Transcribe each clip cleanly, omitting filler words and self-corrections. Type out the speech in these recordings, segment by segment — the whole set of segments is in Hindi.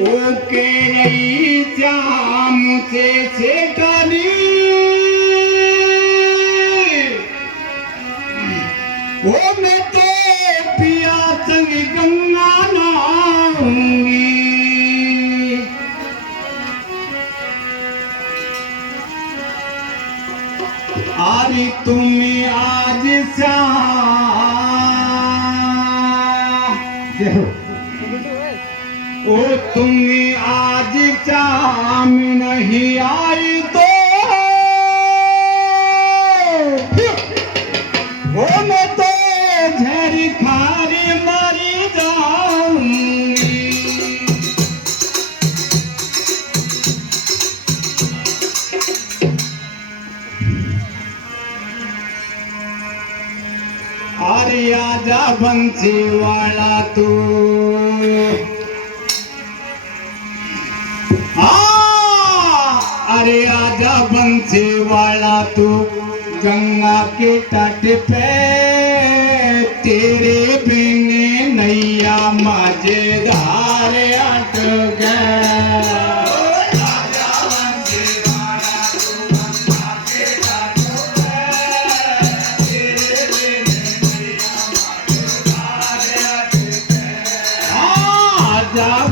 ओके रही श्याम से डाली ओ मैं तो पिया संग गंगा नहाऊंगी अरे तुम्हें आज ओ तुम्हें आज शाम नहीं आई तो वो मैं तो झर खारी मरी जाऊंगी अरे आजा बंसी वाला तू अरे आजा बंसी वाला तू गंगा के तट पे तेरे बिने नैया मजेदार अट गए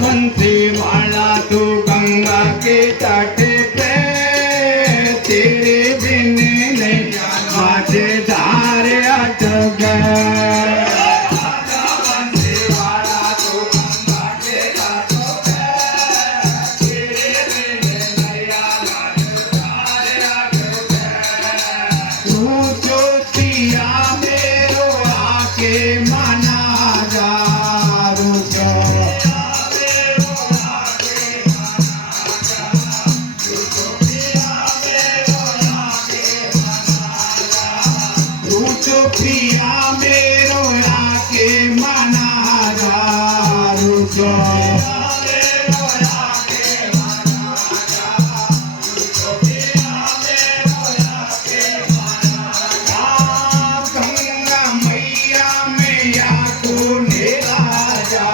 बंसी वाला तू गंगा के तट पे तेरे बिन नैया मजेदार अट गए तू जो पिया मेरो आके मना जा पिया मेरो आके मना जा रुको गंगा मैया मैया को नेला जा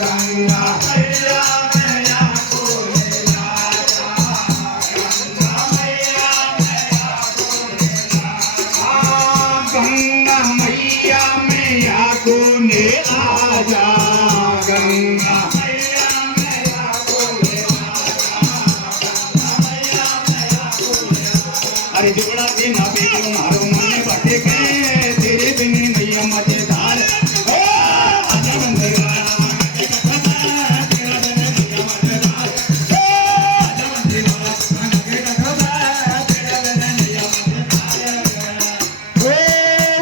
गंगा मैया मैया को नेला जा गंगा मैया मैया को नेला गंगा मैया मैया को नेला जा गंगा मैया मैया को नेला गंगा मैया मैया को नेला अरे जोड़ा के ना बेटो मारो मन बटे के तेरे बिन नैया मजेदार ओ आजा बंदे वाला तेरा बिन नैया मजेदार ओ आजा बंदे वाला तेरा बिन नैया मजेदार ओ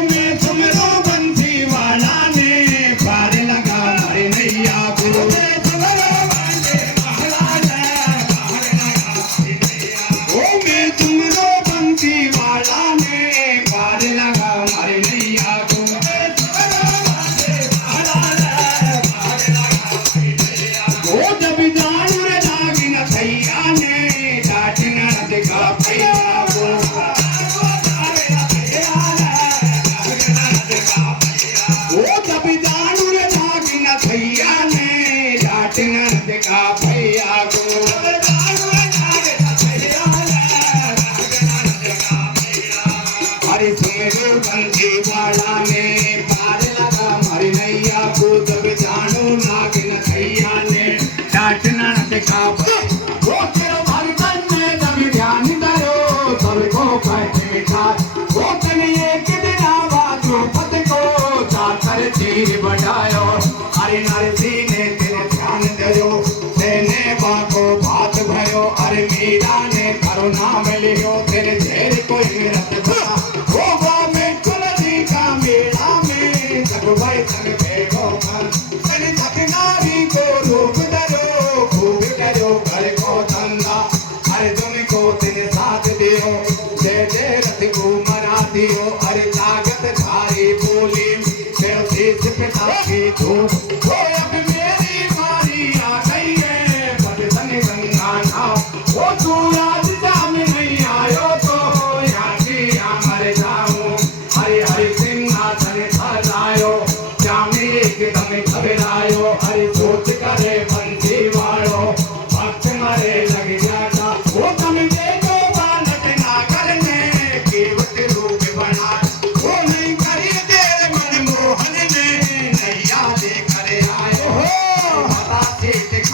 मैं तुमरो बंसी वाला ने पार लगा मारे नैया को ओ मैं तुमरो बंसी वाला ने पार लगा मारे नैया को ओ जब जानू रे लागी न भैया ने डांट न देखा भैया को ओ जब जानू रे लागी न भैया ने डांट न देखा भैया को अरे सुमेरो बंसी वाला ने पार लगा मारी नैया को जब जानू नागिन भैया ने डांट न देखा वो तेरो भगतन में जब ध्यान करो सबको कहते मिठा वो तने एक दिन आवाजो पद को जाकर तीर बढ़ायो अरे नरसी ने तेरे ध्यान दयो तेने बाको बात भयो अरे मीरा ने करुणा मिलियो तेरे झेर कोई रत था वो गाँव में तुलसी का मेला में जब भाई संग भेगो कर तेरे थकनारी को रोक दरो खूब करो घर को धंधा अरे तुमको तेरे साथ दियो दे दे रथ को मरा दियो अरे ताकत धारी बोली फिर शीश पिता की धूप वो अब मेरी मारी आ गई है पद संग गंगा नाव वो तू आज जाम नहीं आयो तो यहाँ की यहाँ मर जाऊं हरे हरे सिंहासन सजायो जामे एकदम घबरायो हरे सोच करे बंसी वाला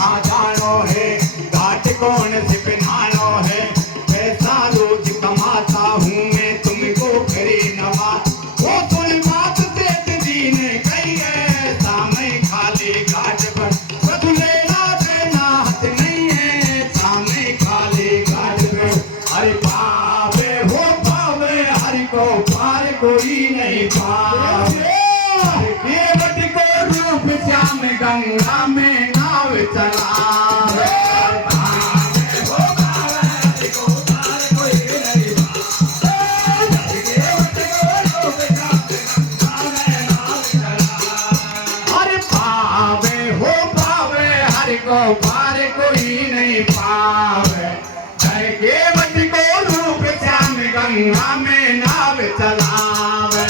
ना जानो है घाट कौन से पिनानो है पैसा रोज कमाता हूँ मैं तुमको करे नवा वो सुन बात सेठ जी ने कही है सामने खाली घाट पर बदलेना देना हथ नहीं है सामने खाली घाट पे हरि पावे हो पावे हरि को पार कोई नहीं पावे केवट को रूप श्याम गंगा में नाव चलावे को पार कोई नहीं पावे केवट को रूप श्याम गंगा में नाव चलावे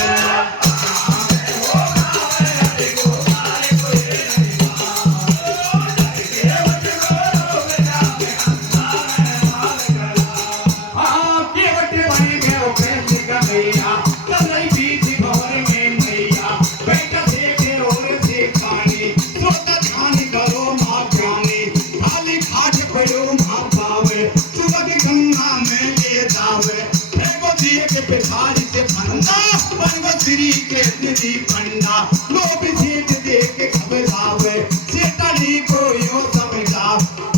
हाँ केवट बन गए कैसे कन्हैया चल रही बीच भंवर में नैया बेटा देखे और से पानी सोता ध्यान करो माँ ज्ञानी खाली घाट पड़ो माँ पावे सुबह गंगा में ले जावे फेंको दिए के पिछाड़ी से फंदा बन श्री के निधि पंडा लोग सीट दे के घबरावे चेतनी को यो समझा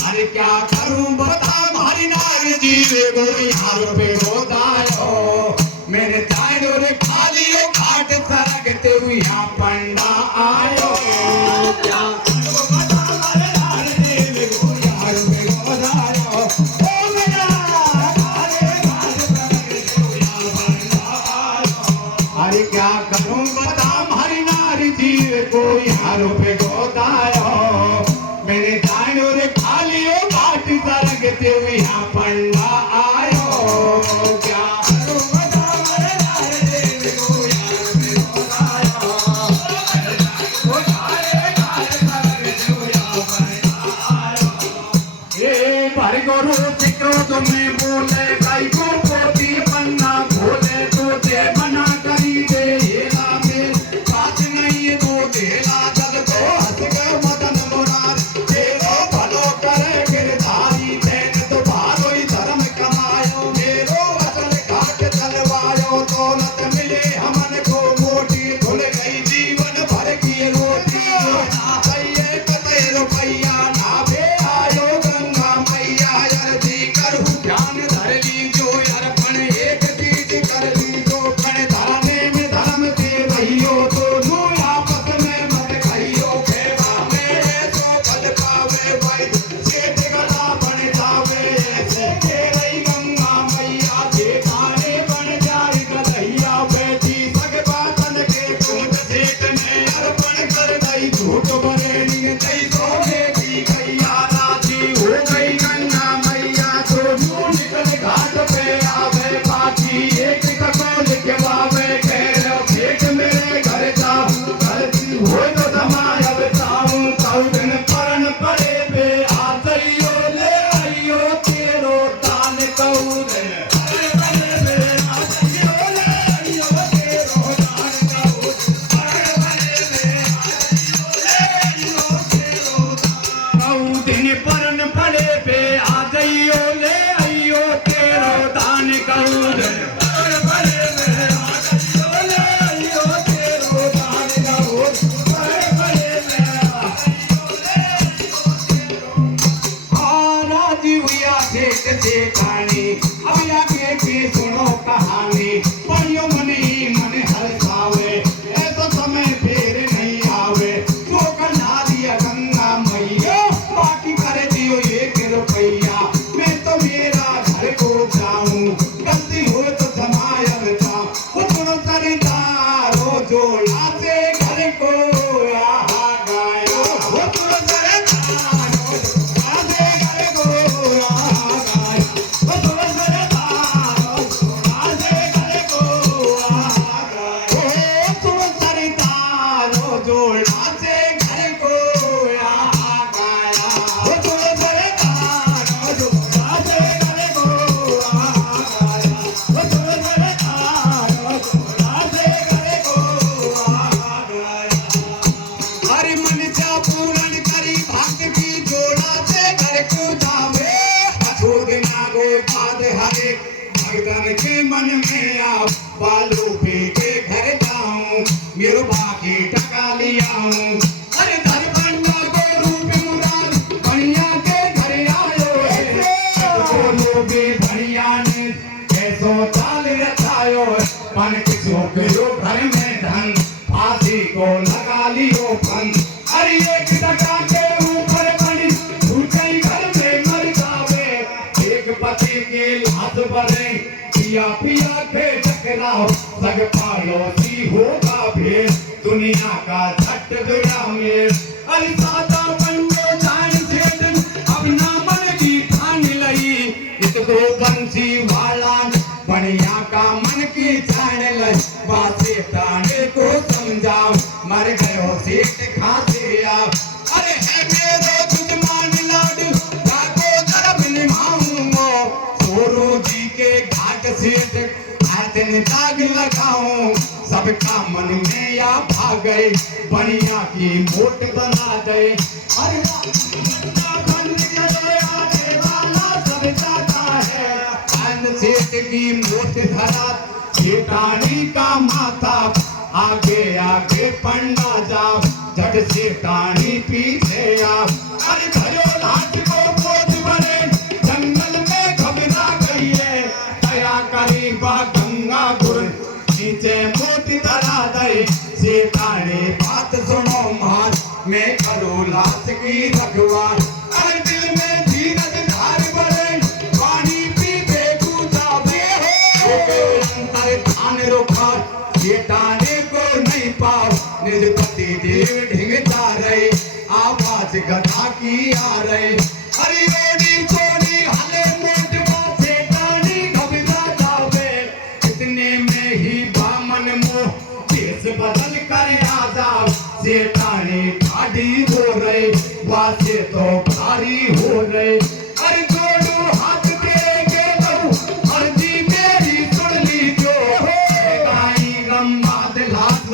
अरे क्या करूं बता हमारी नार जीवे गोरी हार पे गोदायो मेरे तारो रे खाली रे घाट सरगते हुआ पंडा आयो क्या करूं बता हमारे नार जीवे गोरी हार पे गोदायो ओ मेरा खाली घाट सरगते हुआ पंडा आयो अरे क्या करूं बता हमारी नार जीवे गोरी हार पे गोदायो मेरे तारो रे खाली रे घाट सरगते हुआ पंडा आयो क्या करूं बता हमारे नार जीवे गोरी हार पे गोदायो ओ खाली घाट सरगते हुआ पंडा आयो ए भर गुरु सिक्रो तुम्हें बोले गाई को पोती पन्ना खोले तो दे बना करी दे ये लागे बात नहीं है तो देला जग को हंस गए मदन मुरार तेरो भलो करे गिरधारी तेन तो भारो ही धर्म कमायो मेरो वचन घाट चलवायो दौलत मिले हमन को मोटी धुल गई जीवन भर की रोटी कहिए कते रुपया ना बे आयो गंगा मैया अर्जी करूं ध्यान धर ली रुपयो घर में धन, फांसी को लगा लियो फन। अरे एक टका के ऊपर बड़ी छूटे घर में मर जावे, एक पति की लात बने पिया पिया के टकराओ, सग पड़ोसी होगा भेद दुनिया का झट दुरा में। अरे सादा बंदो जान सेठ अब ना मन की ठान लई, इसको बंसी वाला बढ़िया का मन की जान लई, बासे ताने को समझाओ मर गयो सेठ खाते आओ। अरे है मेरे दुश्मन लाड काको तरफ निभाऊंगो, सोरू जी के घाट सेठ आतन दाग लगाऊं, सबका मन में या भाग गए बढ़िया की मोट बना दे। अरे सब जाता है सेठ की मोट धरा, सेठानी का माथा आगे आगे पढ़ना जा, झट सेठानी पीछे आ। अरे घरो लाट को बोझ बने जंगल में घबरा गई है, दया करी बा गंगा गुर नीचे मोटी धरा दे। सेठानी बात सुनो मार मैं करो लाश की रखवार, अरे दिल में धीरज धार बने पानी पीते जावे अंतर धान रोका, सेठानी को नहीं पाओ निज पति देव ढिंगता रहे, आवाज गधा की आ रहे। अरे ओडी छोड़ी हले मोटवा सेठानी घबरा जावे, इतने में ही बामन मोह केस बदल कर आ जाओ, सेठानी ठाडी हो रहे वासे तो भारी हो रहे। अरे जोड़ो हाथ दे के दो अर्जी मेरी सुन लीजो, गाई रम्मा दिलास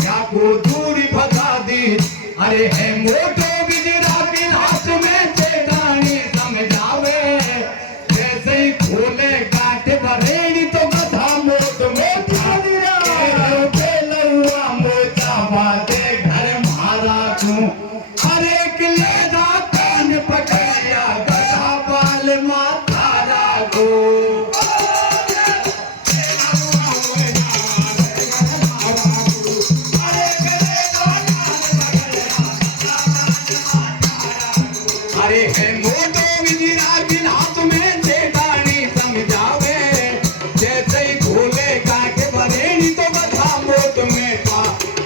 क्या को दूरी भगा दी। अरे है मोटो बिजरा के हाथ में सेठानी समझावे, जैसे ही खोले काट बरेड़ी तो गधा मोट मोटा बेलुआ मोटा बाते घर मारा तू। अरे किले दा कान पकड़िया गधा बाल माथा रागो। अरे है मोटो बिजरा के हाथ में सेठानी समझावे, जैसे ही खोले काट बरेड़ी तो गधा मोट में पा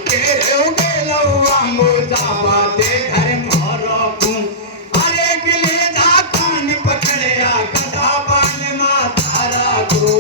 तेरे बेलुआ मोटा बाते घर मारा तू। अरे किले दा कान पकड़िया गधा बाल माथा रागो।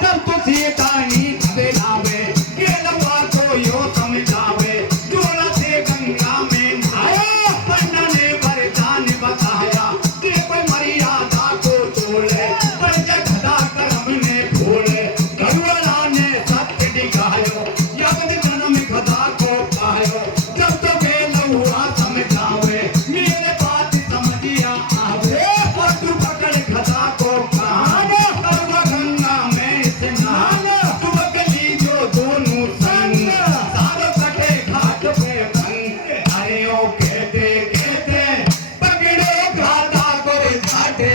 जब तो सेठानी दिलावे केलवा को यो समझावे, जोड़ा से गंगा में नहाया पंडा ने वरदान बताया, देव मर्यादा को तोड़े पंच गधा कर्म ने खोले, गरुड़ा ने सत्य दिखायो यज्ञ जन्म गधा को पायो। जब तो बेलुआ समझावे मेरे बात समझिया आवे, और तू पकड़ गधा को कहाना गंगा में स्नान, तू बगली जो दोनों संग सारो कटे घाट पे भंग। अरे ओ कहते कहते पकड़ो गधा को घाटे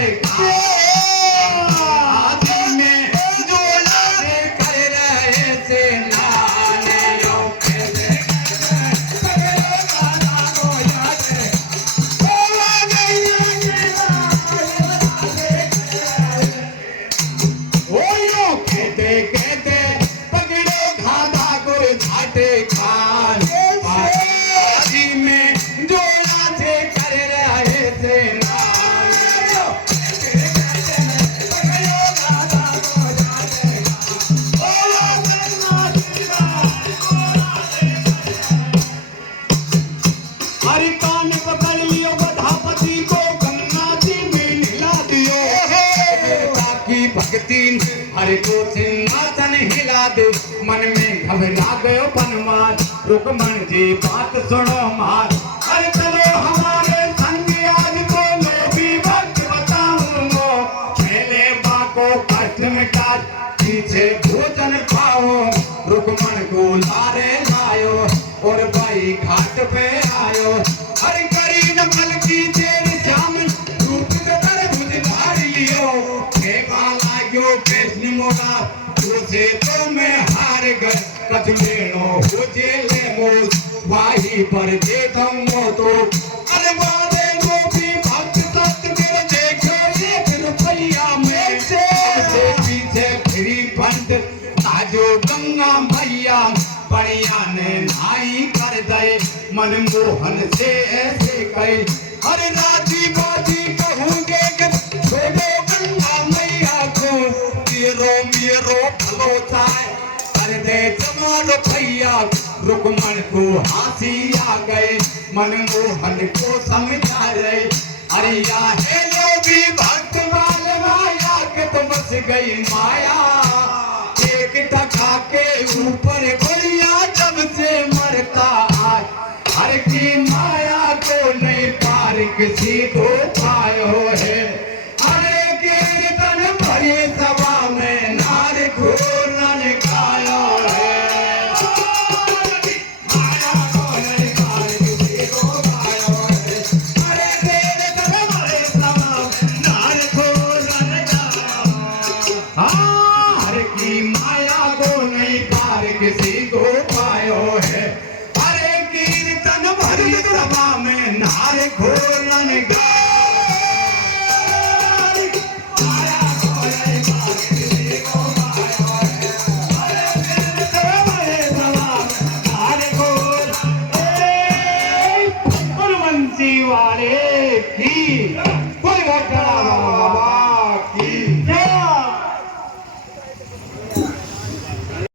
आदि में जोड़ा से कर रहे से नाने, ओ कहते पकड़ो गधा को घाटे ओ आ गई ओयो कहते कहते पकड़ो गधा को घाटे खान, आदि में जोड़ा से कर रहे से नान। पकड़ो गधा को घाटे हरि कान पकड़ लियो गधापति को गंगा जी में हिला दियो, ताकि भक्ति हरि को सिंहासन हिला दे। मन में घबरा गयो बनवास रुकमन जी बात सुनो मार। अरे चलो हमारे संग आज तो लोभी भक्त बताऊंगो, पहले बाको कष्ट मिटा पीछे भोजन खाओ, रुकमन को लारे लायो और भाई घाट पे आयो। खेवा लाग्यो कृष्ण मोरा तुझे तो मैं हार गए कछ लेनो हो जेले मोस वाही पर दे दमो तो अरे वाले को भी भक्त सत मेरे देखो एक रुपया में से पीछे फिरी बंद ताजो गंगा मैया बढ़िया ने नाई कर दे मनमोहन से ऐसे कही अरे राजी बाजी कहूँगे छोड़ो गंगा मैया को मेरो भलो चाहे कर दे जमाल भैया रुकमण को हंसी आ गई मनमोहन को समझा रहे अरे या हेलो भी भक्त बाल माया के तो बस गई माया एक टका के ऊपर गोलियां जब से मरता आए हर की माया को नहीं पार किसी को पायो है अरे कीर्तन भरी सभा में नार घोरन गायो है माया को नहीं पार किसी को पायो है अरे कीर्तन भरी सभा में नार घोरन गायो हर की माया को नहीं पार किसी को पायो है अरे कीर्तन भरी सभा में नार घोरन गायो वाले की कोई घटना